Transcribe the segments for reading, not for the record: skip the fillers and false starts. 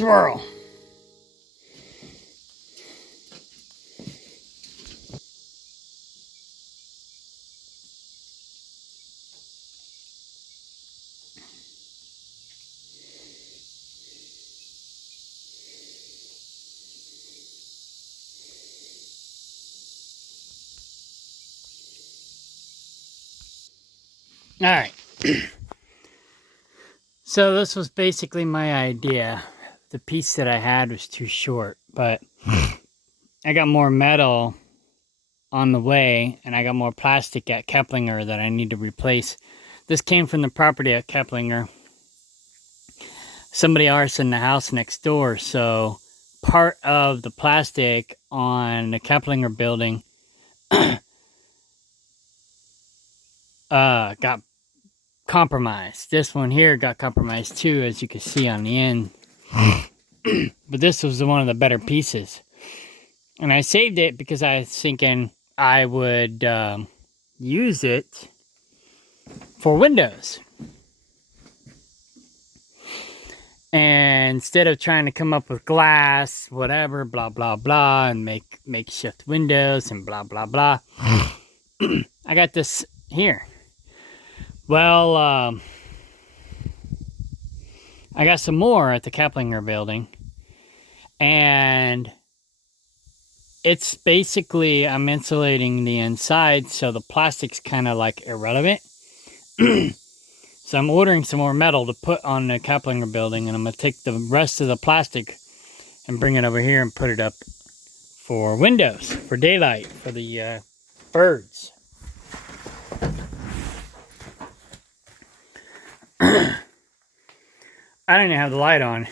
swirl. All right. So this was basically my idea. The piece that I had was too short, but I got more metal on the way, and I got more plastic at Keplinger that I need to replace. This came from the property at Keplinger. Somebody arsoned the house next door, so part of the plastic on the Keplinger building got compromised. This one here got compromised too, as you can see on the end. But this was one of the better pieces. And I saved it because I was thinking I would use it for windows. And instead of trying to come up with glass, whatever, blah, blah, blah, and make makeshift windows and blah, blah, blah, I got this here. Well, I got some more at the Keplinger building. And it's basically, I'm insulating the inside, so the plastic's kind of like irrelevant. So I'm ordering some more metal to put on the Keplinger building, and I'm going to take the rest of the plastic and bring it over here and put it up for windows, for daylight, for the birds. I don't even have the light on.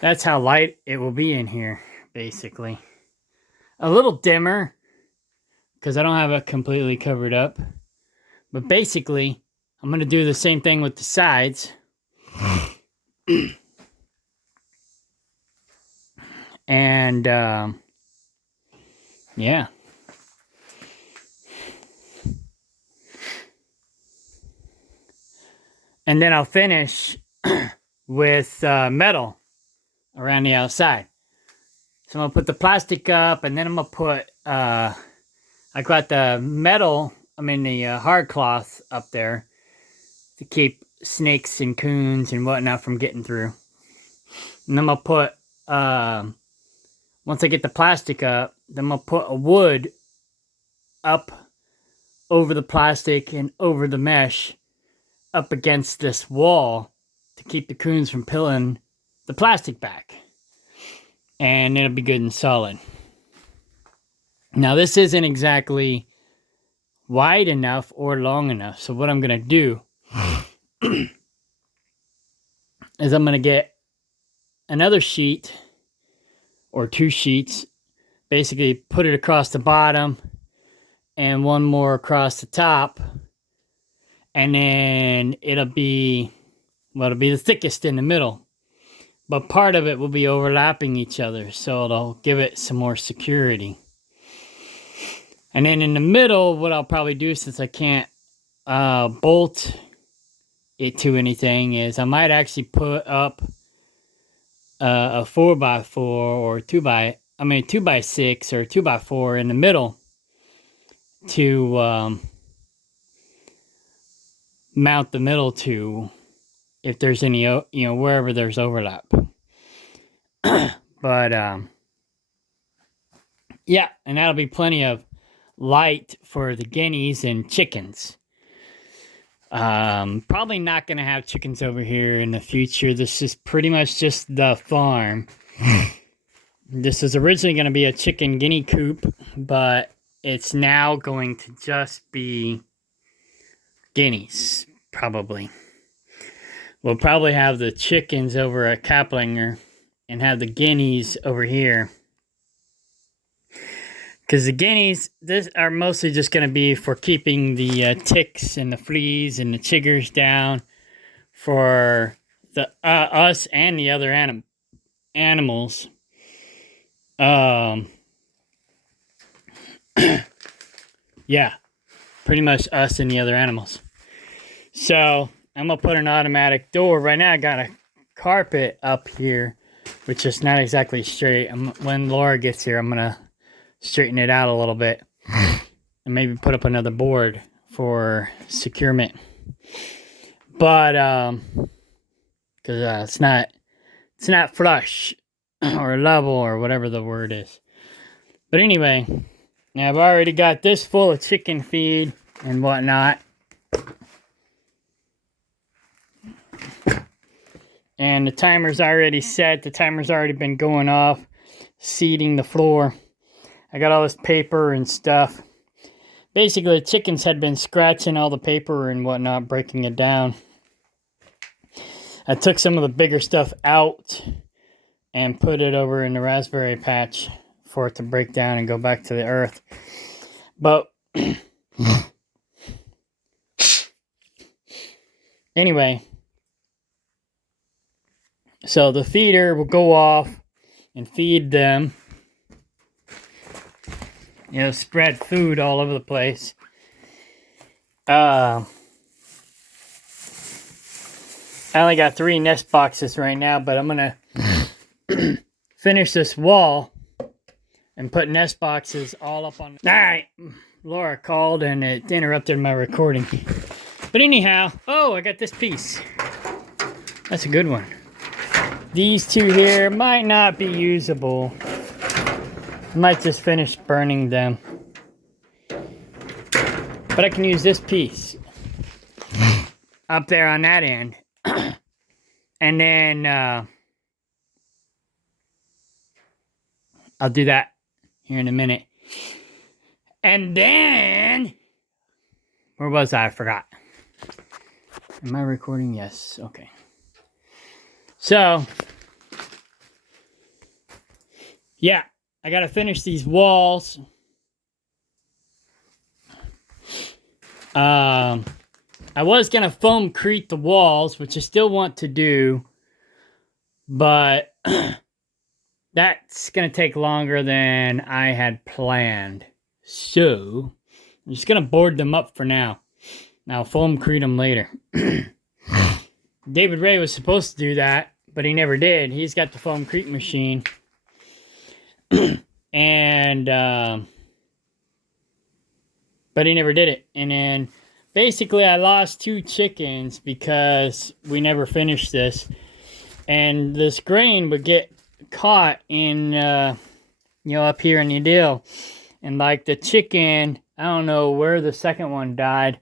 That's how light it will be in here, basically. A little dimmer, because I don't have it completely covered up. But basically, I'm going to do the same thing with the sides. And, yeah. And then I'll finish with metal around the outside. So I'm going to put the plastic up, and then I'm going to put, I got the metal, the hard cloth up there to keep snakes and coons and whatnot from getting through. And I'm going to put, once I get the plastic up, then I'm going to put a wood up over the plastic and over the mesh up against this wall to keep the coons from peeling the plastic back. And it'll be good and solid. Now this isn't exactly wide enough or long enough. So what I'm going to do is I'm going to get another sheet or two sheets, basically put it across the bottom and one more across the top. And then it'll be the thickest in the middle. But part of it will be overlapping each other, so it'll give it some more security. And then in the middle, what I'll probably do, since I can't bolt it to anything, is I might actually put up a 4x4 or 2x6 or 2x4 in the middle to mount the middle to, if there's any, wherever there's overlap. But, yeah, and that'll be plenty of light for the guineas and chickens. Probably not going to have chickens over here in the future. This is pretty much just the farm. This is originally going to be a chicken guinea coop, but it's now going to just be guineas, probably. We'll probably have the chickens over at Keplinger and have the guineas over here. Because the guineas, this are mostly just going to be for keeping the ticks and the fleas and the chiggers down for the us and the other animals. Yeah, pretty much us and the other animals. So I'm going to put an automatic door. Right now I got a carpet up here, which is not exactly straight. When Laura gets here, I'm gonna straighten it out a little bit and maybe put up another board for securement. But because it's not flush or level or whatever the word is. But anyway, now I've already got this full of chicken feed and whatnot. And the timer's already set. The timer's already been going off, seeding the floor. I got all this paper and stuff. Basically, the chickens had been scratching all the paper and whatnot, breaking it down. I took some of the bigger stuff out and put it over in the raspberry patch for it to break down and go back to the earth. But anyway, so the feeder will go off and feed them. You know, spread food all over the place. I only got 3 nest boxes right now, but I'm going to finish this wall and put nest boxes all up on... Alright, Laura called and it interrupted my recording. But anyhow, oh, I got this piece. That's a good one. These 2 here might not be usable. I might just finish burning them. But I can use this piece up there on that end. And then I'll do that here in a minute. And then, where was I? I forgot. Am I recording? Yes. Okay. So, yeah, I got to finish these walls. I was going to foamcrete the walls, which I still want to do, but that's going to take longer than I had planned. So, I'm just going to board them up for now. Now, foamcrete them later. David Ray was supposed to do that, but he never did. He's got the foamcrete machine. And, but he never did it. And then, basically, I lost 2 chickens because we never finished this. And this grain would get caught in, you know, up here in the deal. And like the chicken, I don't know where the second one died,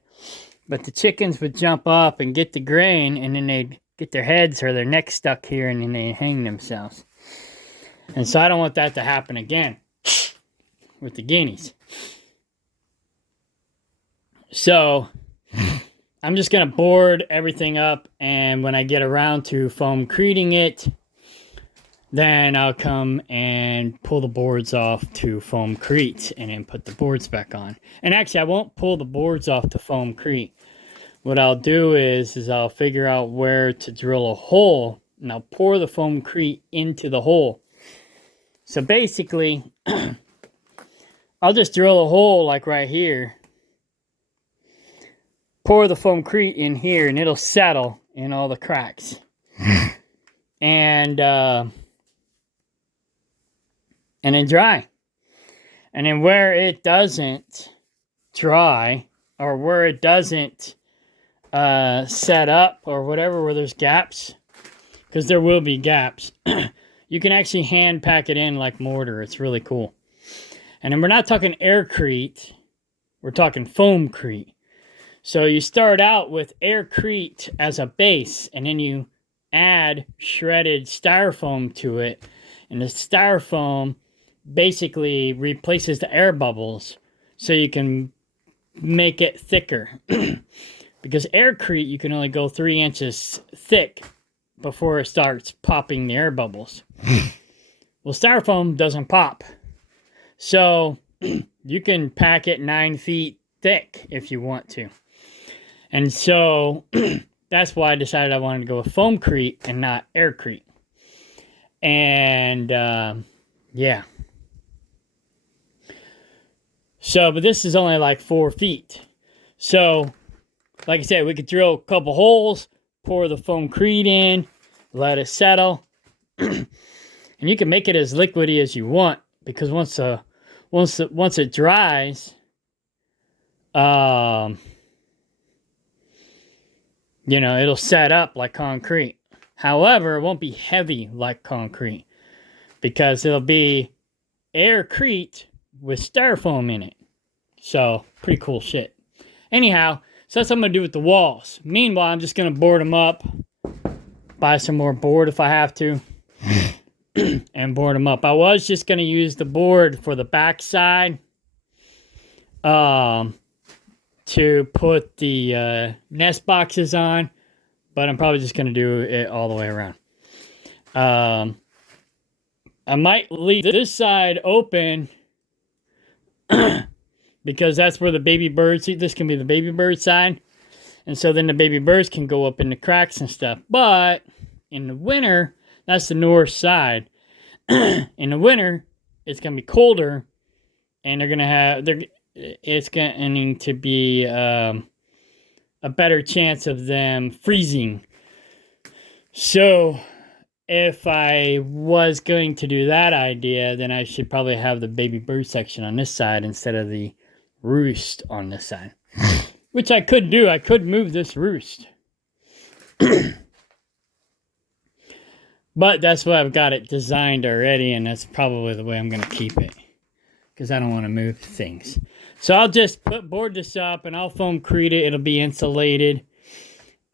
but the chickens would jump up and get the grain, and then they'd get their heads or their necks stuck here, and then they'd hang themselves. And so I don't want that to happen again with the guineas. So I'm just going to board everything up, and when I get around to foamcreting it, then I'll come and pull the boards off to foamcrete and then put the boards back on. And actually, I won't pull the boards off to foamcrete. What I'll do is I'll figure out where to drill a hole, and I'll pour the foamcrete into the hole. So basically, I'll just drill a hole like right here. Pour the foamcrete in here, and it'll settle in all the cracks. And then dry. And then where it doesn't dry, or where it doesn't set up, or whatever, where there's gaps, because there will be gaps, you can actually hand pack it in like mortar. It's really cool. And then we're not talking aircrete, we're talking foamcrete. So you start out with aircrete as a base, and then you add shredded styrofoam to it, and the styrofoam basically replaces the air bubbles so you can make it thicker. Because aircrete, you can only go 3 inches thick before it starts popping the air bubbles. Well, styrofoam doesn't pop. So you can pack it 9 feet thick if you want to. And so that's why I decided I wanted to go with foamcrete and not aircrete. And yeah. So, but this is only like 4 feet. So, like I said, we could drill a couple holes, pour the foamcrete in, let it settle. And you can make it as liquidy as you want, because once it dries, you know, it'll set up like concrete. However, it won't be heavy like concrete, because it'll be aircrete with styrofoam in it. So, pretty cool shit. Anyhow, so that's what I'm going to do with the walls. Meanwhile, I'm just going to board them up. Buy some more board if I have to. And board them up. I was just going to use the board for the back side. To put the nest boxes on. But I'm probably just going to do it all the way around. I might leave this side open. Because that's where the baby birds, this can be the baby bird side. And so then the baby birds can go up in the cracks and stuff. But in the winter, that's the north side. In the winter, it's going to be colder. And it's going to be a better chance of them freezing. So if I was going to do that idea, then I should probably have the baby bird section on this side instead of the roost on this side. Which I could do. I could move this roost. But that's why I've got it designed already, and that's probably the way I'm going to keep it. Because I don't want to move things. So I'll just board this up, and I'll foamcrete it. It'll be insulated.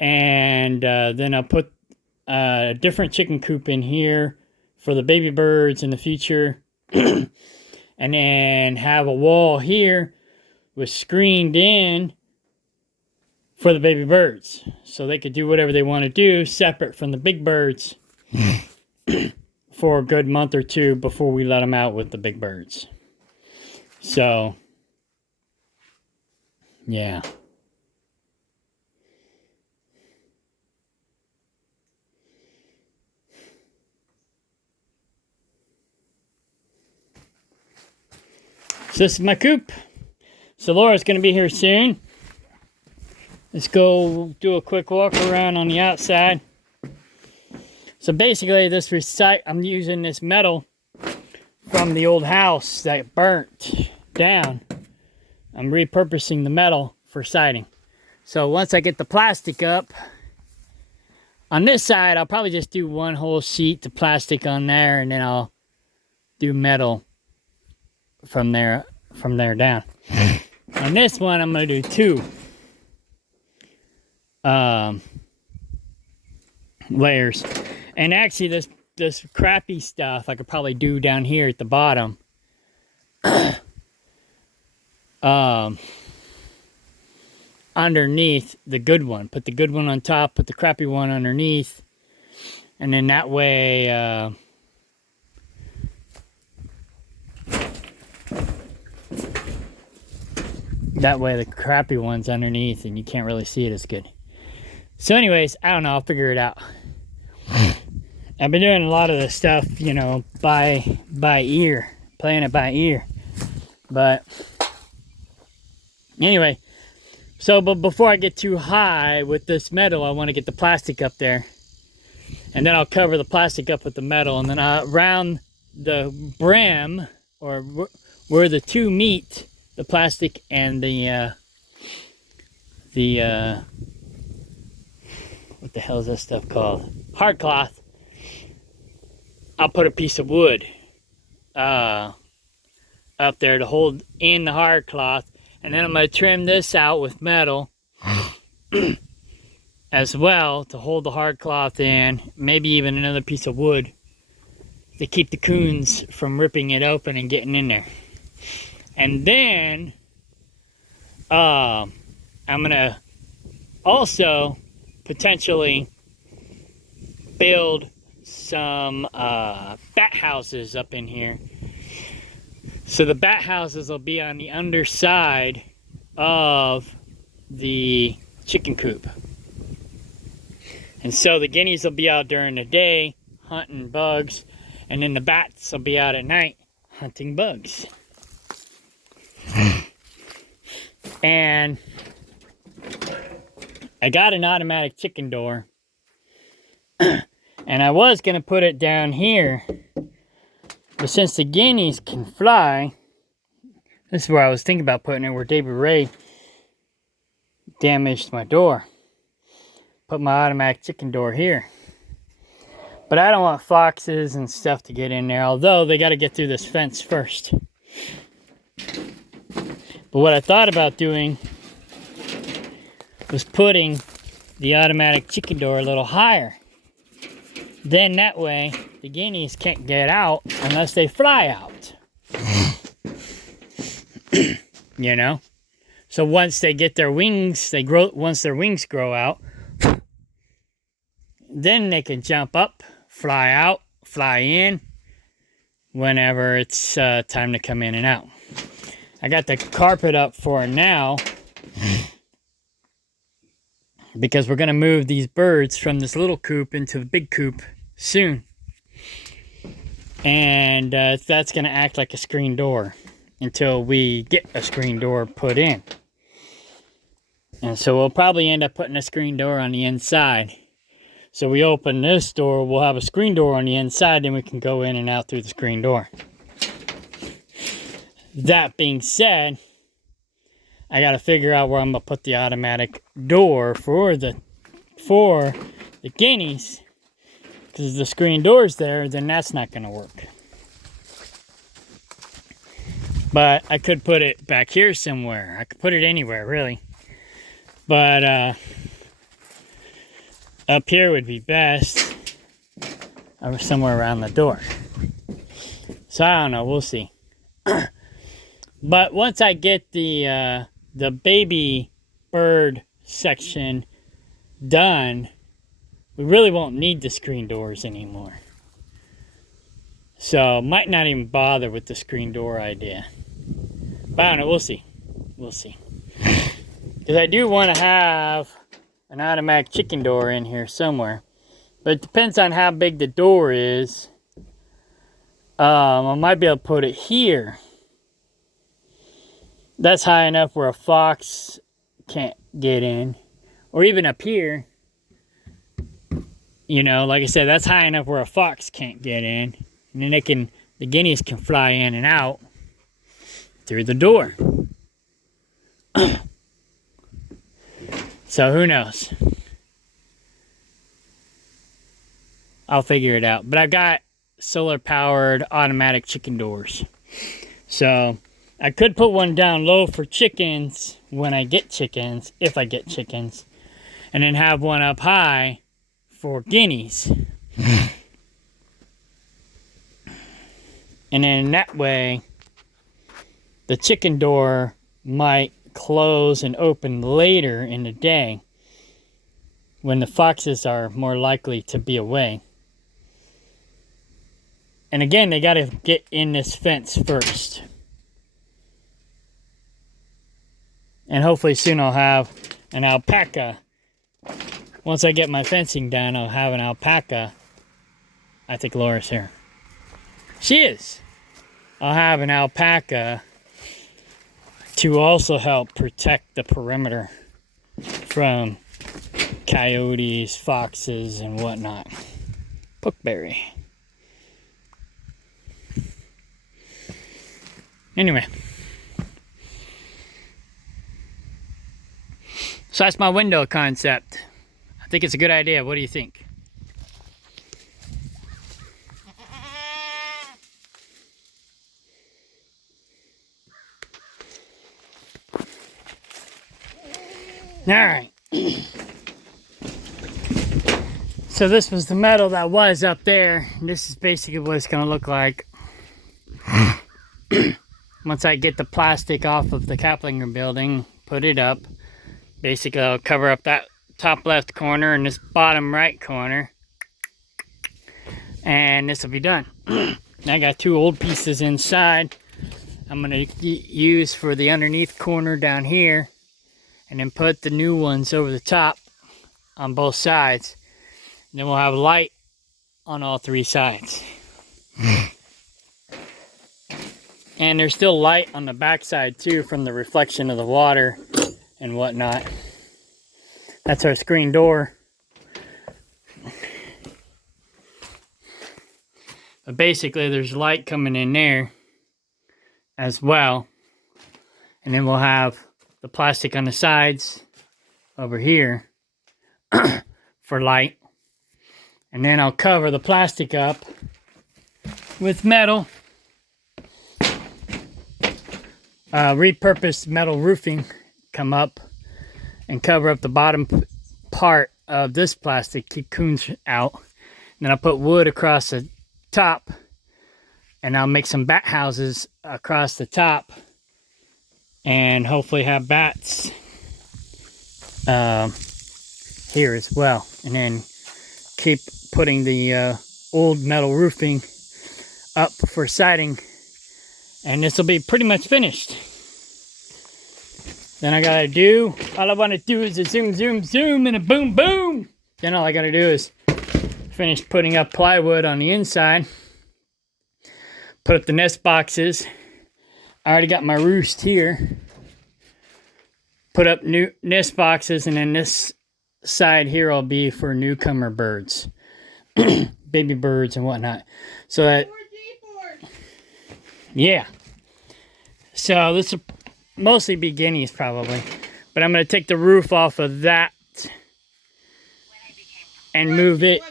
And then I'll put a different chicken coop in here for the baby birds in the future. And then have a wall here was screened in for the baby birds. So they could do whatever they want to do separate from the big birds for a good month or two before we let them out with the big birds. So, yeah. So this is my coop. So Laura's going to be here soon. Let's go do a quick walk around on the outside. So basically, I'm using this metal from the old house that burnt down. I'm repurposing the metal for siding. So once I get the plastic up, on this side, I'll probably just do one whole sheet of plastic on there, and then I'll do metal from there down. On this one, I'm going to do two layers. And actually, this crappy stuff I could probably do down here at the bottom. Underneath the good one. Put the good one on top, put the crappy one underneath. And then that way, the crappy one's underneath and you can't really see it as good. So anyways, I don't know. I'll figure it out. I've been doing a lot of this stuff, you know, by ear. Playing it by ear. But anyway, but before I get too high with this metal, I want to get the plastic up there. And then I'll cover the plastic up with the metal. And then around the brim, or where the two meet, the plastic and the what the hell is that stuff called? Hard cloth. I'll put a piece of wood up there to hold in the hard cloth. And then I'm going to trim this out with metal as well to hold the hard cloth in. Maybe even another piece of wood to keep the coons from ripping it open and getting in there. And then I'm going to also potentially build some bat houses up in here. So the bat houses will be on the underside of the chicken coop. And so the guineas will be out during the day hunting bugs, and then the bats will be out at night hunting bugs. And I got an automatic chicken door. And I was going to put it down here, but since the guineas can fly, this is where I was thinking about putting it, where David Ray damaged my door. Put my automatic chicken door here. But I don't want foxes and stuff to get in there, although they got to get through this fence first. But what I thought about doing was putting the automatic chicken door a little higher. Then that way, the guineas can't get out unless they fly out. You know? So once they get their wings, once their wings grow out, then they can jump up, fly out, fly in, whenever it's time to come in and out. I got the carpet up for now, because we're going to move these birds from this little coop into the big coop soon. And that's going to act like a screen door until we get a screen door put in. And so we'll probably end up putting a screen door on the inside. So we open this door, we'll have a screen door on the inside, and we can go in and out through the screen door. That being said, I got to figure out where I'm going to put the automatic door for the guineas. Because if the screen door's there, then that's not going to work. But I could put it back here somewhere. I could put it anywhere, really. But up here would be best. Or somewhere around the door. So I don't know, we'll see. But once I get the baby bird section done, we really won't need the screen doors anymore. So might not even bother with the screen door idea. But I don't know, we'll see. We'll see. Because I do want to have an automatic chicken door in here somewhere. But it depends on how big the door is. I might be able to put it here. That's high enough where a fox can't get in. Or even up here. You know, like I said, that's high enough where a fox can't get in. And then the guineas can fly in and out through the door. So who knows? I'll figure it out. But I've got solar powered automatic chicken doors. So I could put one down low for chickens when I get chickens, if I get chickens. And then have one up high for guineas. And then that way, the chicken door might close and open later in the day when the foxes are more likely to be away. And again, they got to get in this fence first. And hopefully soon I'll have an alpaca. Once I get my fencing done, I'll have an alpaca. I think Laura's here. She is. I'll have an alpaca to also help protect the perimeter from coyotes, foxes, and whatnot. Pokeberry. Anyway. So that's my window concept. I think it's a good idea. What do you think? All right. So this was the metal that was up there. This is basically what it's going to look like. Once I get the plastic off of the Kaplinger building, put it up. Basically, I'll cover up that top left corner and this bottom right corner. And this will be done. I got two old pieces inside. I'm going to use for the underneath corner down here. And then put the new ones over the top on both sides. And then we'll have light on all three sides. And there's still light on the back side too from the reflection of the water and whatnot. That's our screen door. But basically, there's light coming in there as well. And then we'll have the plastic on the sides over here for light. And then I'll cover the plastic up with metal. Repurposed metal roofing. Come up and cover up the bottom part of this plastic, keep coons out. And then I'll put wood across the top. And I'll make some bat houses across the top. And hopefully have bats here as well. And then keep putting the old metal roofing up for siding, and this will be pretty much finished. Then all I want to do is a zoom and a boom boom. Then all I gotta do is finish putting up plywood on the inside, put up the nest boxes. I already got my roost here. Put up new nest boxes, and then this side here will be for newcomer birds. Baby birds and whatnot. So that, yeah. So this will mostly be guineas probably. But I'm going to take the roof off of that and move it.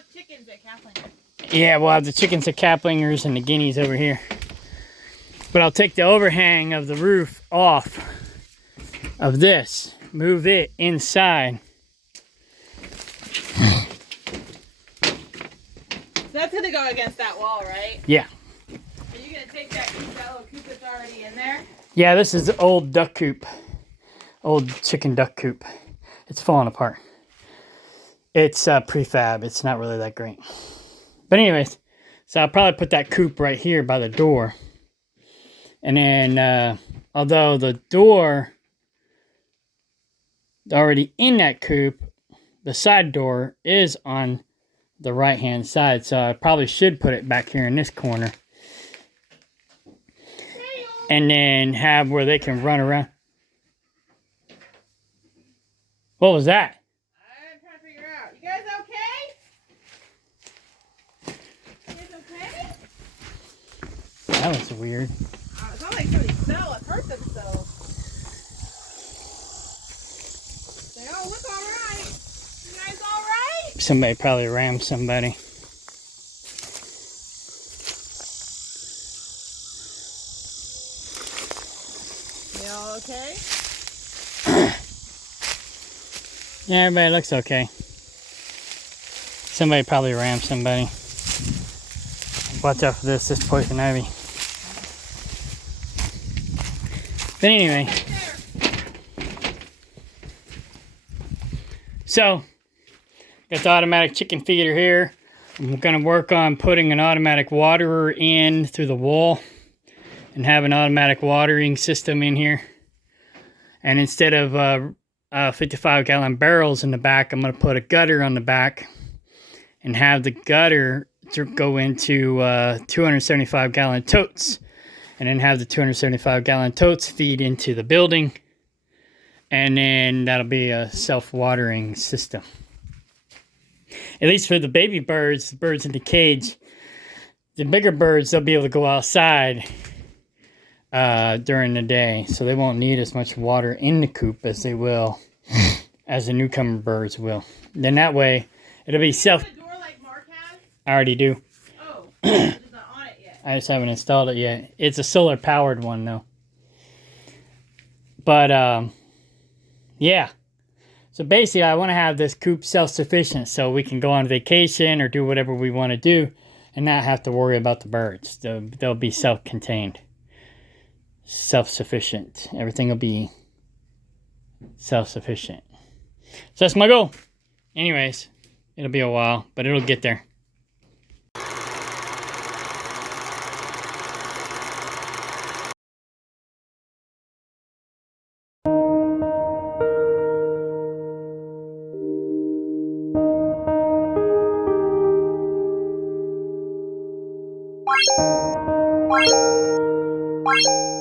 Yeah, we'll have the chickens at Caplingers and the guineas over here. But I'll take the overhang of the roof off of this. Move it inside. That's gonna go against that wall, right? Yeah. Are you gonna take that little coop that's already in there? Yeah, this is the old duck coop. Old chicken duck coop. It's falling apart. It's prefab. It's not really that great. But anyways, so I'll probably put that coop right here by the door. And then, although the door already in that coop, the side door is on the right hand side, so I probably should put it back here in this corner and then have where they can run around. What was that? I'm trying to figure out. You guys okay? You guys okay? That was weird. It sounds like somebody fell and hurt themselves. They all look alright. You guys alright? Somebody probably rammed somebody. You all okay? Yeah, everybody looks okay. Somebody probably rammed somebody. Watch out for this poison ivy. But anyway. So, got the automatic chicken feeder here. I'm going to work on putting an automatic waterer in through the wall and have an automatic watering system in here. And instead of 55-gallon barrels in the back, I'm going to put a gutter on the back and have the gutter to go into 275-gallon totes, and then have the 275-gallon totes feed into the building, and then that'll be a self-watering system. At least for the baby birds, the birds in the cage. The bigger birds, they'll be able to go outside during the day, so they won't need as much water in the coop as they will as the newcomer birds will. Then that way, it'll be self. Do you have a door like Mark has? I already do. Oh, it's not on it yet. I just haven't installed it yet. It's a solar powered one though. But yeah. So basically, I want to have this coop self-sufficient so we can go on vacation or do whatever we want to do and not have to worry about the birds. They'll be self-contained, self-sufficient. Everything will be self-sufficient. So that's my goal. Anyways, it'll be a while, but it'll get there. Bye.